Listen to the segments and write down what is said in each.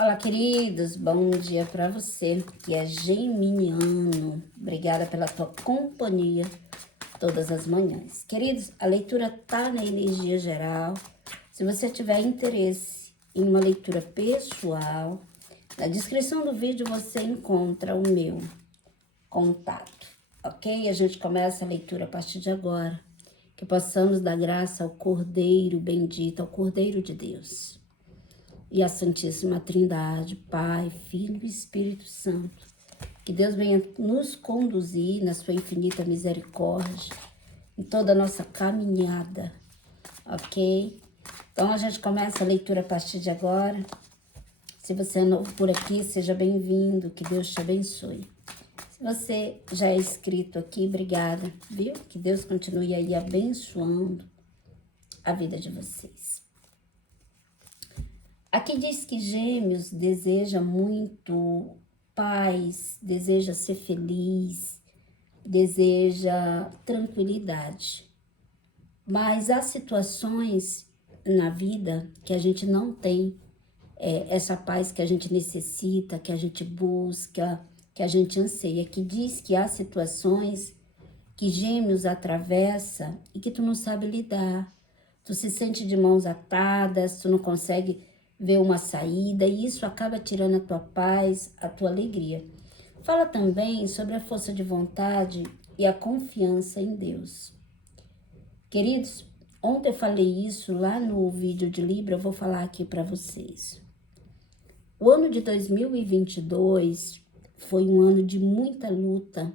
Olá, queridos, bom dia para você que é geminiano. Obrigada pela tua companhia todas as manhãs. Queridos, a leitura tá na energia geral. Se você tiver interesse em uma leitura pessoal, na descrição do vídeo você encontra o meu contato, ok? A gente começa a leitura a partir de agora. Que possamos dar graça ao Cordeiro bendito, ao Cordeiro de Deus. E a Santíssima Trindade, Pai, Filho e Espírito Santo. Que Deus venha nos conduzir na sua infinita misericórdia, em toda a nossa caminhada, ok? Então, a gente começa a leitura a partir de agora. Se você é novo por aqui, seja bem-vindo, que Deus te abençoe. Se você já é inscrito aqui, obrigada, viu? Que Deus continue aí abençoando a vida de vocês. Aqui diz que Gêmeos deseja muito paz, deseja ser feliz, deseja tranquilidade. Mas há situações na vida que a gente não tem essa paz que a gente necessita, que a gente busca, que a gente anseia. Que diz que há situações que Gêmeos atravessa e que tu não sabe lidar. Tu se sente de mãos atadas, tu não consegue ver uma saída e isso acaba tirando a tua paz, a tua alegria. Fala também sobre a força de vontade e a confiança em Deus. Queridos, ontem eu falei isso lá no vídeo de Libra, eu vou falar aqui para vocês. O ano de 2022 foi um ano de muita luta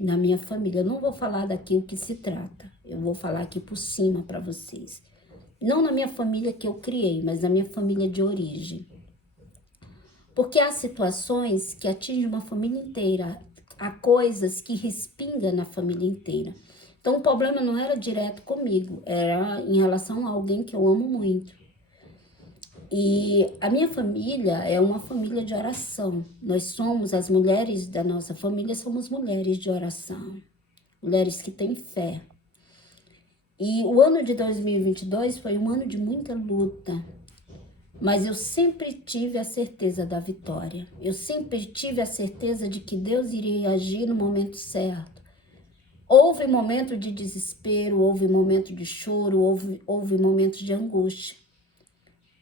na minha família. Eu não vou falar daqui o que se trata, eu vou falar aqui por cima para vocês. Não na minha família que eu criei, mas na minha família de origem. Porque há situações que atingem uma família inteira, há coisas que respingam na família inteira. Então o problema não era direto comigo, era em relação a alguém que eu amo muito. E a minha família é uma família de oração. Nós somos, as mulheres da nossa família, somos mulheres de oração. Mulheres que têm fé. E o ano de 2022 foi um ano de muita luta, mas eu sempre tive a certeza da vitória. Eu sempre tive a certeza de que Deus iria agir no momento certo. Houve momento de desespero, houve momento de choro, houve momentos de angústia,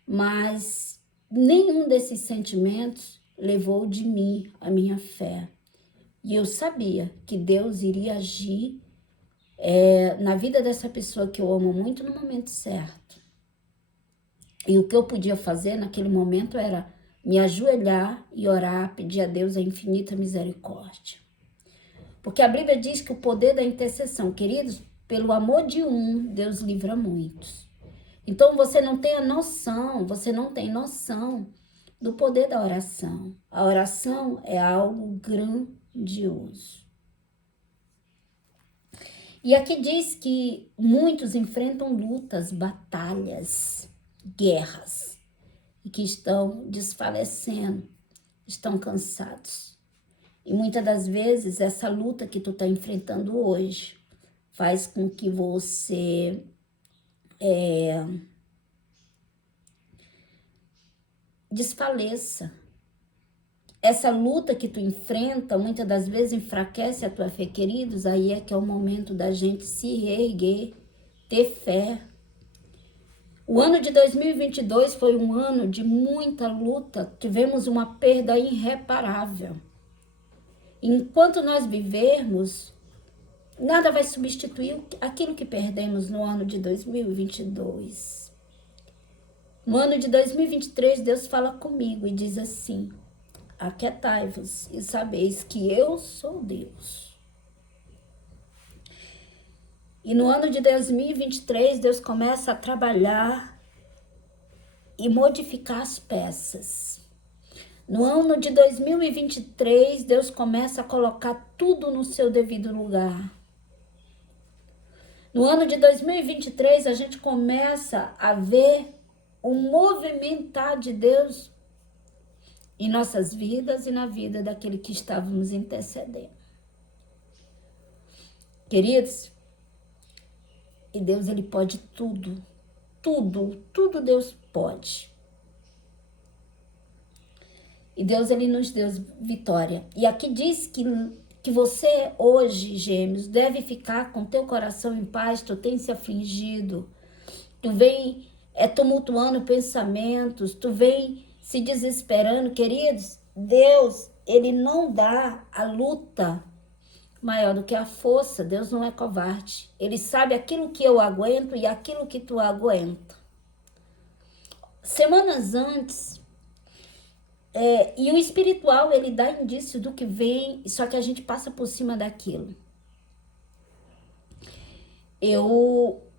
mas nenhum desses sentimentos levou de mim a minha fé. E eu sabia que Deus iria agir na vida dessa pessoa que eu amo muito no momento certo. E o que eu podia fazer naquele momento era me ajoelhar e orar, pedir a Deus a infinita misericórdia. Porque a Bíblia diz que o poder da intercessão, queridos, pelo amor de um, Deus livra muitos. Então você não tem noção do poder da oração. A oração é algo grandioso. E aqui diz que muitos enfrentam lutas, batalhas, guerras, e que estão desfalecendo, estão cansados. E muitas das vezes essa luta que tu está enfrentando hoje faz com que você desfaleça. Essa luta que tu enfrenta, muitas das vezes enfraquece a tua fé, queridos, aí é que é o momento da gente se reerguer, ter fé. O ano de 2022 foi um ano de muita luta, tivemos uma perda irreparável. Enquanto nós vivermos, nada vai substituir aquilo que perdemos no ano de 2022. No ano de 2023, Deus fala comigo e diz assim: aquietai-vos e sabeis que eu sou Deus. E no ano de 2023, Deus começa a trabalhar e modificar as peças. No ano de 2023, Deus começa a colocar tudo no seu devido lugar. No ano de 2023, a gente começa a ver o movimentar de Deus em nossas vidas e na vida daquele que estávamos intercedendo. Queridos, e Deus, ele pode tudo, tudo Deus pode. E Deus, ele nos deu vitória. E aqui diz que você hoje, Gêmeos, deve ficar com teu coração em paz, tu tem se afligido, tu vem tumultuando pensamentos, tu vem se desesperando, queridos. Deus, ele não dá a luta maior do que a força. Deus não é covarde. Ele sabe aquilo que eu aguento e aquilo que tu aguenta. Semanas antes, e o espiritual, ele dá indício do que vem, só que a gente passa por cima daquilo.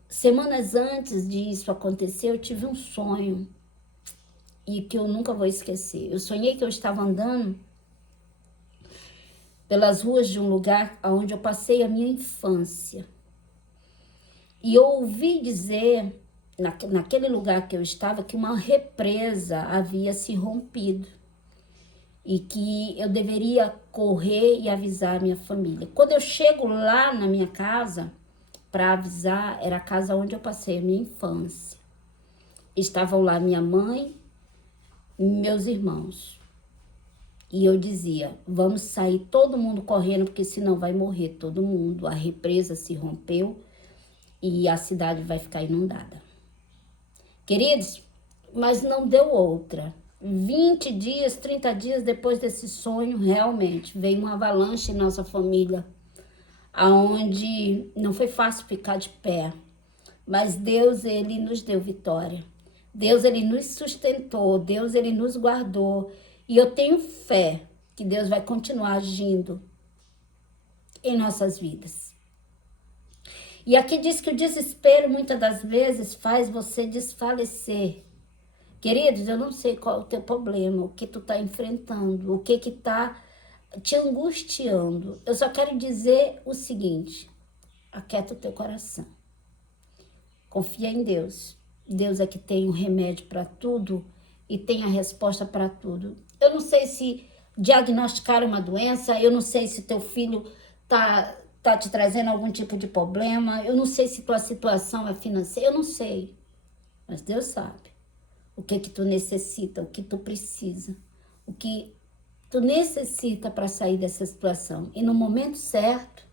Semanas antes disso acontecer, eu tive um sonho, e que eu nunca vou esquecer. Eu sonhei que eu estava andando pelas ruas de um lugar onde eu passei a minha infância. E eu ouvi dizer, naquele lugar que eu estava, que uma represa havia se rompido. E que eu deveria correr e avisar a minha família. Quando eu chego lá na minha casa, para avisar, era a casa onde eu passei a minha infância. Estavam lá minha mãe e meus irmãos. E eu dizia, vamos sair todo mundo correndo, porque senão vai morrer todo mundo. A represa se rompeu e a cidade vai ficar inundada. Queridos, mas não deu outra. 20 dias, 30 dias depois desse sonho, realmente, veio uma avalanche em nossa família, aonde não foi fácil ficar de pé. Mas Deus, ele nos deu vitória. Deus, ele nos sustentou. Deus, ele nos guardou. E eu tenho fé que Deus vai continuar agindo em nossas vidas. E aqui diz que o desespero, muitas das vezes, faz você desfalecer. Queridos, eu não sei qual é o teu problema, o que tu tá enfrentando, o que tá te angustiando. Eu só quero dizer o seguinte: aquieta o teu coração. Confia em Deus. Deus é que tem o remédio para tudo e tem a resposta para tudo. Eu não sei se diagnosticaram uma doença, eu não sei se teu filho tá te trazendo algum tipo de problema, eu não sei se tua situação é financeira, eu não sei. Mas Deus sabe o que tu necessita, o que tu precisa, o que tu necessita para sair dessa situação. E no momento certo,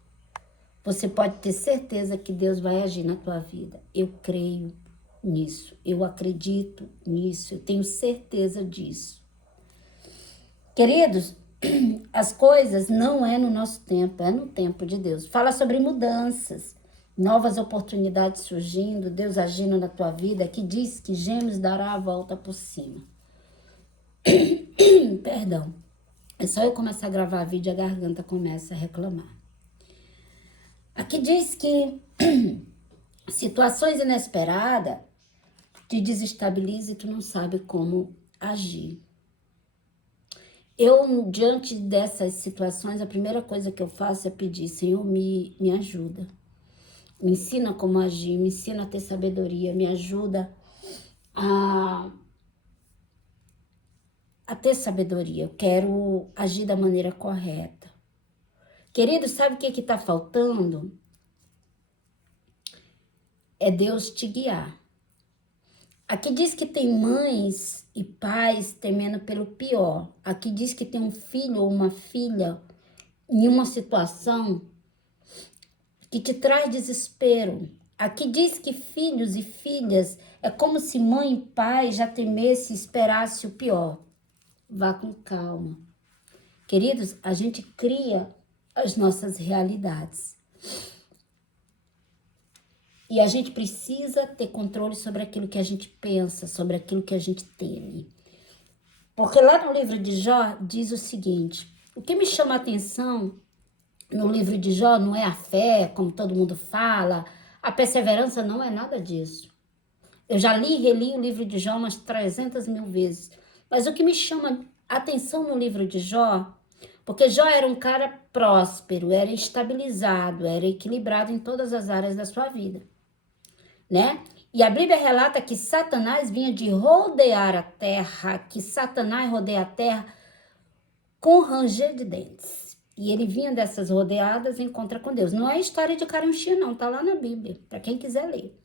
você pode ter certeza que Deus vai agir na tua vida. Eu creio nisso, eu acredito nisso, eu tenho certeza disso. Queridos, as coisas não é no nosso tempo, é no tempo de Deus. Fala sobre mudanças, novas oportunidades surgindo, Deus agindo na tua vida, que diz que Gêmeos dará a volta por cima. Perdão. É só eu começar a gravar vídeo, a garganta começa a reclamar. Aqui diz que situações inesperadas te desestabilizam e tu não sabe como agir. Eu, diante dessas situações, a primeira coisa que eu faço é pedir: Senhor, me ajuda. Me ensina como agir, me ensina a ter sabedoria, me ajuda a ter sabedoria. Eu quero agir da maneira correta. Querido, sabe o que está faltando? É Deus te guiar. Aqui diz que tem mães e pais temendo pelo pior. Aqui diz que tem um filho ou uma filha em uma situação que te traz desespero. Aqui diz que filhos e filhas é como se mãe e pai já temesse e esperasse o pior. Vá com calma. Queridos, a gente cria as nossas realidades. E a gente precisa ter controle sobre aquilo que a gente pensa, sobre aquilo que a gente teme. Porque lá no livro de Jó diz o seguinte: o que me chama a atenção no livro de Jó não é a fé, como todo mundo fala, a perseverança, não é nada disso. Eu já li e reli o livro de Jó umas 300 mil vezes. Mas o que me chama a atenção no livro de Jó, porque Jó era um cara próspero, era estabilizado, era equilibrado em todas as áreas da sua vida, né? E a Bíblia relata que Satanás vinha de rodear a terra, que Satanás rodeia a terra com ranger de dentes. E ele vinha dessas rodeadas e encontra com Deus. Não é história de carunchinha, não, tá lá na Bíblia, para quem quiser ler.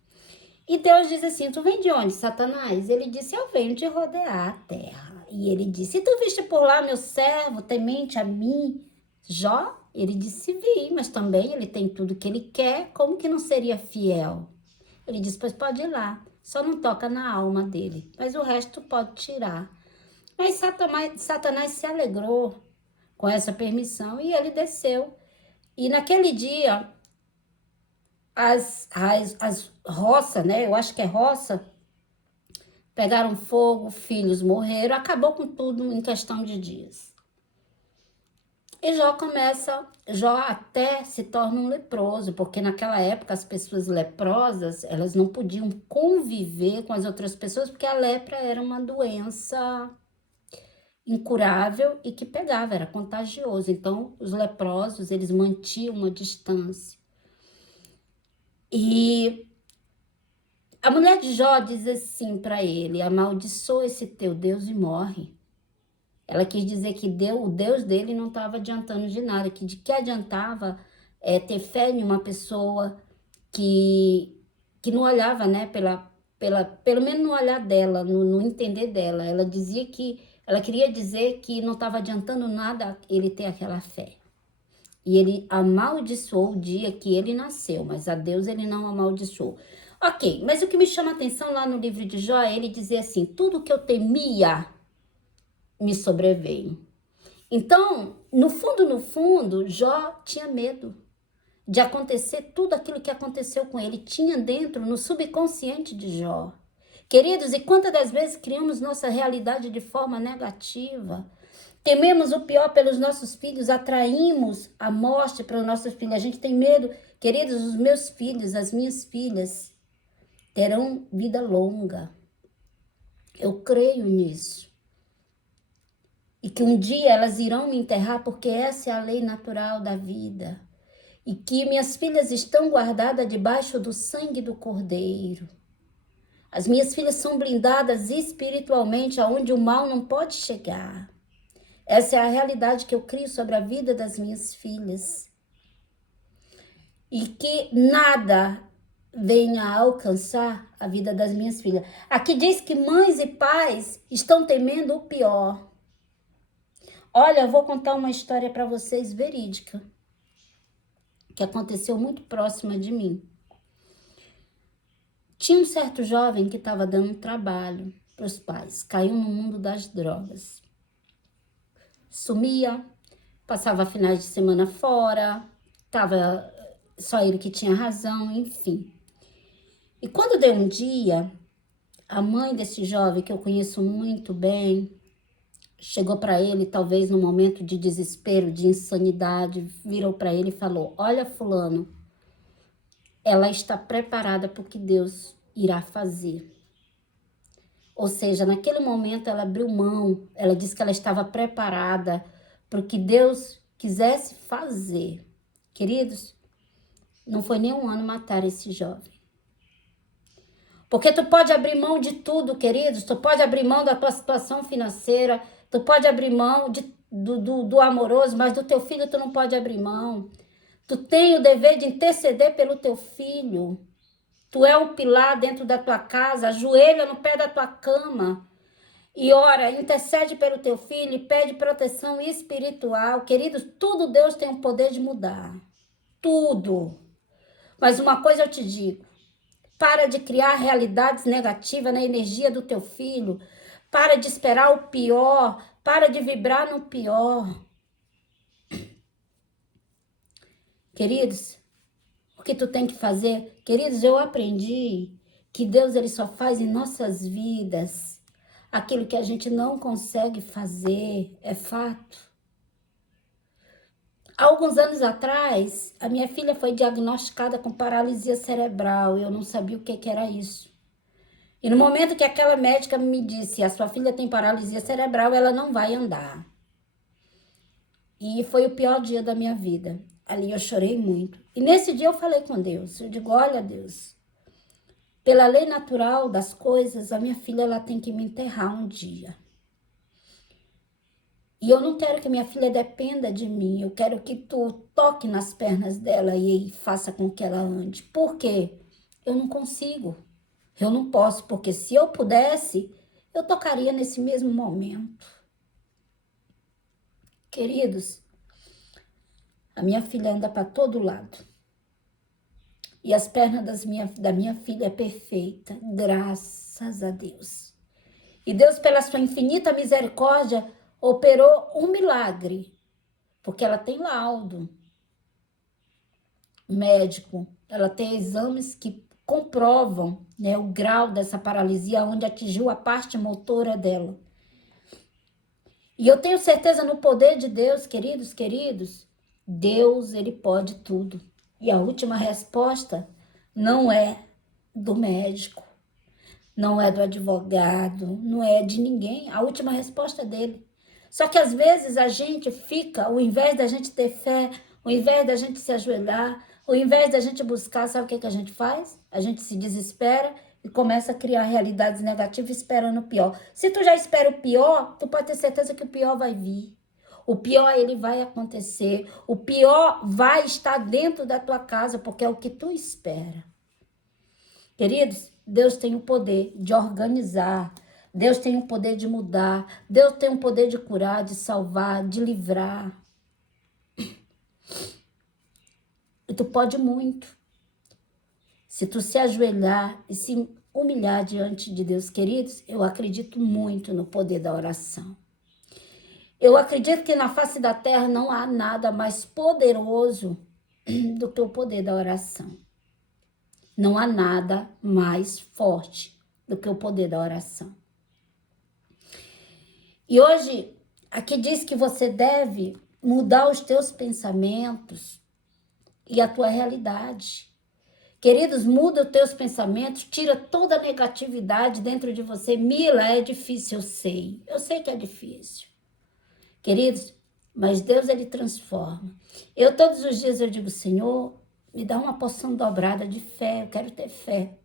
E Deus diz assim, tu vem de onde, Satanás? Ele disse, eu venho de rodear a terra. E ele disse, e tu viste por lá meu servo, temente a mim, Jó? Ele disse, vi, mas também ele tem tudo que ele quer, como que não seria fiel? Ele disse, pois pode ir lá, só não toca na alma dele, mas o resto pode tirar. Mas Satanás se alegrou com essa permissão e ele desceu. E naquele dia, as roças, né? Eu acho que é roça, pegaram fogo, filhos morreram, acabou com tudo em questão de dias. E Jó até se torna um leproso, porque naquela época as pessoas leprosas, elas não podiam conviver com as outras pessoas, porque a lepra era uma doença incurável e que pegava, era contagioso. Então, os leprosos, eles mantinham uma distância. E a mulher de Jó diz assim para ele, amaldiçoa esse teu Deus e morre. Ela quis dizer que o Deus dele não estava adiantando de nada, que de que adiantava ter fé em uma pessoa que não olhava, né, pelo menos no olhar dela, no entender dela. Ela queria dizer que não estava adiantando nada ele ter aquela fé. E ele amaldiçoou o dia que ele nasceu, mas a Deus ele não amaldiçoou. Ok, mas o que me chama a atenção lá no livro de Jó é ele dizer assim, tudo que eu temia me sobreveio. Então, no fundo, Jó tinha medo de acontecer tudo aquilo que aconteceu com ele. Tinha dentro, no subconsciente de Jó. Queridos, e quantas das vezes criamos nossa realidade de forma negativa? Tememos o pior pelos nossos filhos, atraímos a morte para os nossos filhos. A gente tem medo. Queridos, os meus filhos, as minhas filhas terão vida longa. Eu creio nisso. E que um dia elas irão me enterrar, porque essa é a lei natural da vida. E que minhas filhas estão guardadas debaixo do sangue do Cordeiro. As minhas filhas são blindadas espiritualmente, aonde o mal não pode chegar. Essa é a realidade que eu crio sobre a vida das minhas filhas. E que nada venha a alcançar a vida das minhas filhas. Aqui diz que mães e pais estão temendo o pior. Olha, eu vou contar uma história para vocês verídica, que aconteceu muito próxima de mim. Tinha um certo jovem que estava dando trabalho para os pais, caiu no mundo das drogas. Sumia, passava finais de semana fora, tava só ele que tinha razão, enfim. E quando deu um dia, a mãe desse jovem, que eu conheço muito bem, chegou para ele, talvez no momento de desespero, de insanidade, virou para ele e falou, olha fulano, ela está preparada para o que Deus irá fazer. Ou seja, naquele momento ela abriu mão, ela disse que ela estava preparada para o que Deus quisesse fazer. Queridos, não foi nem um ano matar esse jovem. Porque tu pode abrir mão de tudo, queridos, tu pode abrir mão da tua situação financeira, tu pode abrir mão do amoroso, mas do teu filho tu não pode abrir mão. Tu tem o dever de interceder pelo teu filho. Tu é um pilar dentro da tua casa, ajoelha no pé da tua cama e ora, intercede pelo teu filho e pede proteção espiritual. Queridos, tudo Deus tem o poder de mudar. Tudo. Mas uma coisa eu te digo, para de criar realidades negativas na energia do teu filho. Para de esperar o pior. Para de vibrar no pior. Queridos, o que tu tem que fazer? Queridos, eu aprendi que Deus ele só faz em nossas vidas aquilo que a gente não consegue fazer. É fato. Há alguns anos atrás, a minha filha foi diagnosticada com paralisia cerebral. Eu não sabia o que era isso. E no momento que aquela médica me disse, a sua filha tem paralisia cerebral, ela não vai andar. E foi o pior dia da minha vida. Ali eu chorei muito. E nesse dia eu falei com Deus. Eu digo, olha Deus, pela lei natural das coisas, a minha filha ela tem que me enterrar um dia. E eu não quero que minha filha dependa de mim. Eu quero que tu toque nas pernas dela e faça com que ela ande. Por quê? Eu não consigo. Eu não posso, porque se eu pudesse, eu tocaria nesse mesmo momento. Queridos, a minha filha anda para todo lado. E as pernas da minha filha é perfeita, graças a Deus. E Deus, pela sua infinita misericórdia, operou um milagre, porque ela tem laudo médico, ela tem exames que comprovam, né, o grau dessa paralisia, onde atingiu a parte motora dela. E eu tenho certeza no poder de Deus, queridos, Deus, ele pode tudo. E a última resposta não é do médico, não é do advogado, não é de ninguém. A última resposta é dele. Só que às vezes a gente fica, ao invés da gente ter fé, ao invés da gente se ajoelhar, ao invés da gente buscar, sabe o que a gente faz? A gente se desespera e começa a criar realidades negativas esperando o pior. Se tu já espera o pior, tu pode ter certeza que o pior vai vir. O pior, ele vai acontecer. O pior vai estar dentro da tua casa, porque é o que tu espera. Queridos, Deus tem o poder de organizar. Deus tem o poder de mudar. Deus tem o poder de curar, de salvar, de livrar. E tu pode muito. Se tu se ajoelhar e se humilhar diante de Deus, queridos, eu acredito muito no poder da oração. Eu acredito que na face da terra não há nada mais poderoso do que o poder da oração. Não há nada mais forte do que o poder da oração. E hoje, aqui diz que você deve mudar os teus pensamentos e a tua realidade. Queridos, muda os teus pensamentos, tira toda a negatividade dentro de você. Mila, é difícil, eu sei que é difícil. Queridos, mas Deus, ele transforma. Eu todos os dias eu digo, Senhor, me dá uma porção dobrada de fé, eu quero ter fé.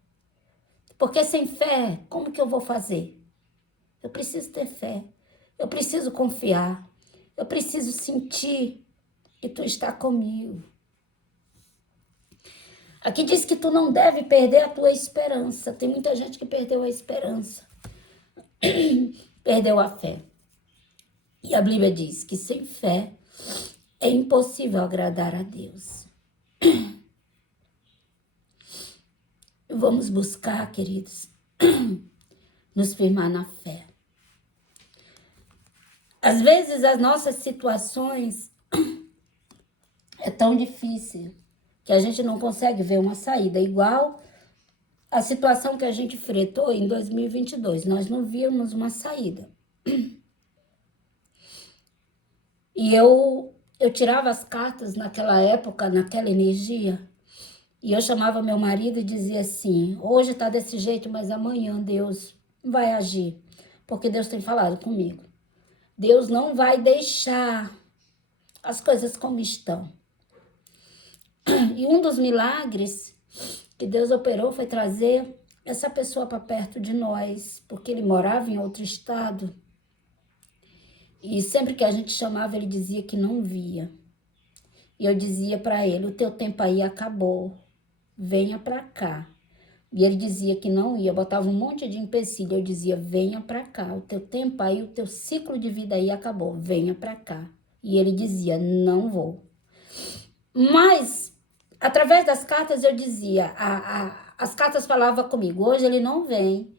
Porque sem fé, como que eu vou fazer? Eu preciso ter fé, eu preciso confiar, eu preciso sentir que tu está comigo. Aqui diz que tu não deve perder a tua esperança. Tem muita gente que perdeu a esperança, perdeu a fé. E a Bíblia diz que sem fé é impossível agradar a Deus. Vamos buscar, queridos, nos firmar na fé. Às vezes as nossas situações é tão difícil que a gente não consegue ver uma saída. Igual a situação que a gente enfrentou em 2022. Nós não víamos uma saída. E eu tirava as cartas naquela época, naquela energia, e eu chamava meu marido e dizia assim, hoje tá desse jeito, mas amanhã Deus vai agir, porque Deus tem falado comigo. Deus não vai deixar as coisas como estão. E um dos milagres que Deus operou foi trazer essa pessoa para perto de nós, porque ele morava em outro estado. E sempre que a gente chamava, ele dizia que não via. E eu dizia para ele, o teu tempo aí acabou, venha para cá. E ele dizia que não ia, botava um monte de empecilho. Eu dizia, venha para cá, o teu tempo aí, o teu ciclo de vida aí acabou, venha para cá. E ele dizia, não vou. Mas, através das cartas, eu dizia, as cartas falavam comigo, hoje ele não vem,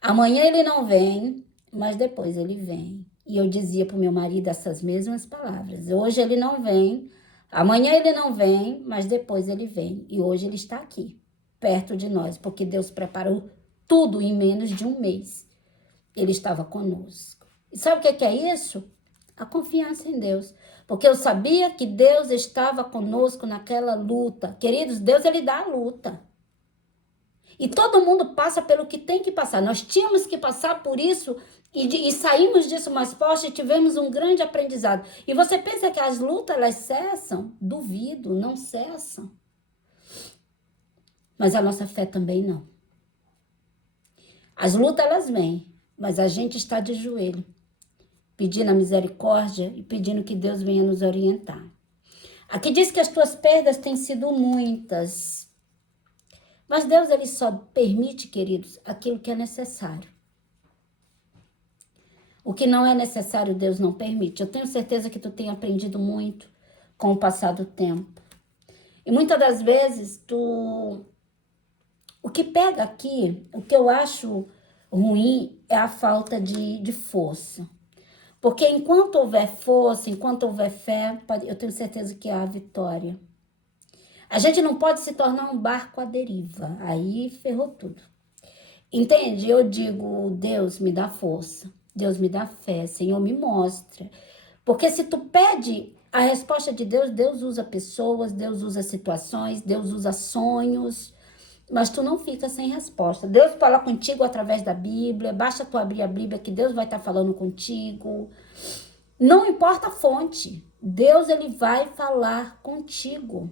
amanhã ele não vem, mas depois ele vem. E eu dizia para o meu marido essas mesmas palavras. Hoje ele não vem, amanhã ele não vem, mas depois ele vem. E hoje ele está aqui, perto de nós, porque Deus preparou tudo em menos de um mês. Ele estava conosco. E sabe o que é isso? A confiança em Deus. Porque eu sabia que Deus estava conosco naquela luta. Queridos, Deus, ele dá a luta. E todo mundo passa pelo que tem que passar. Nós tínhamos que passar por isso e saímos disso mais forte e tivemos um grande aprendizado. E você pensa que as lutas, elas cessam? Duvido, não cessam. Mas a nossa fé também não. As lutas, elas vêm, mas a gente está de joelho, pedindo a misericórdia e pedindo que Deus venha nos orientar. Aqui diz que as tuas perdas têm sido muitas. Mas Deus, ele só permite, queridos, aquilo que é necessário. O que não é necessário, Deus não permite. Eu tenho certeza que tu tem aprendido muito com o passar do tempo. E muitas das vezes, o que pega aqui, o que eu acho ruim é a falta de força. Porque enquanto houver força, enquanto houver fé, eu tenho certeza que há vitória. A gente não pode se tornar um barco à deriva. Aí ferrou tudo. Entende? Eu digo, Deus me dá força. Deus me dá fé. Senhor, me mostra. Porque se tu pede a resposta de Deus, Deus usa pessoas, Deus usa situações, Deus usa sonhos. Mas tu não fica sem resposta. Deus fala contigo através da Bíblia. Basta tu abrir a Bíblia que Deus vai estar falando contigo. Não importa a fonte. Deus, ele vai falar contigo.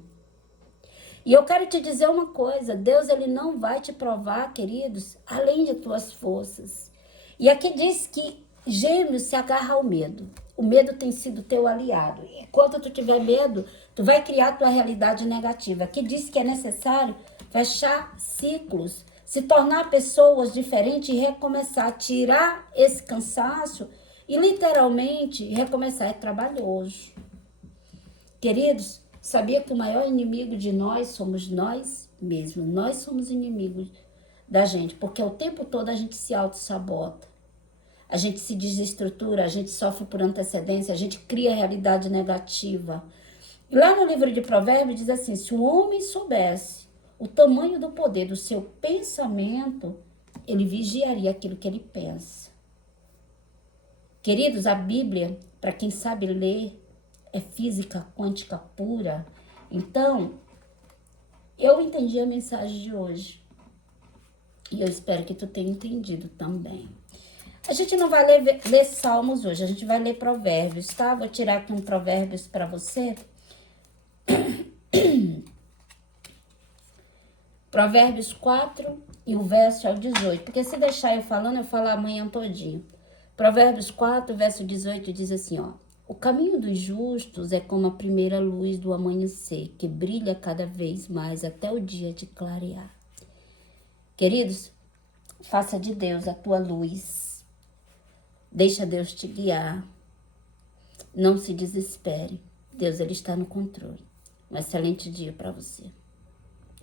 E eu quero te dizer uma coisa, Deus, ele não vai te provar, queridos, além de tuas forças. E aqui diz que Gêmeos se agarra ao medo. O medo tem sido teu aliado. Enquanto tu tiver medo, tu vai criar tua realidade negativa. Aqui diz que é necessário fechar ciclos, se tornar pessoas diferentes e recomeçar, tirar esse cansaço e literalmente recomeçar. É trabalhoso. Queridos, sabia que o maior inimigo de nós somos nós mesmos. Nós somos inimigos da gente, porque o tempo todo a gente se auto-sabota. A gente se desestrutura, a gente sofre por antecedência, a gente cria realidade negativa. E lá no livro de Provérbios diz assim, se o homem soubesse o tamanho do poder do seu pensamento, ele vigiaria aquilo que ele pensa. Queridos, a Bíblia, para quem sabe ler, é física quântica pura. Então, eu entendi a mensagem de hoje. E eu espero que tu tenha entendido também. A gente não vai ler Salmos hoje, a gente vai ler Provérbios, tá? Vou tirar aqui um Provérbios para você. Provérbios 4 e o verso é o 18. Porque se deixar eu falando, eu falo amanhã todinho. Provérbios 4, verso 18 diz assim, ó. O caminho dos justos é como a primeira luz do amanhecer, que brilha cada vez mais até o dia de clarear. Queridos, faça de Deus a tua luz. Deixa Deus te guiar. Não se desespere. Deus, ele está no controle. Um excelente dia para você.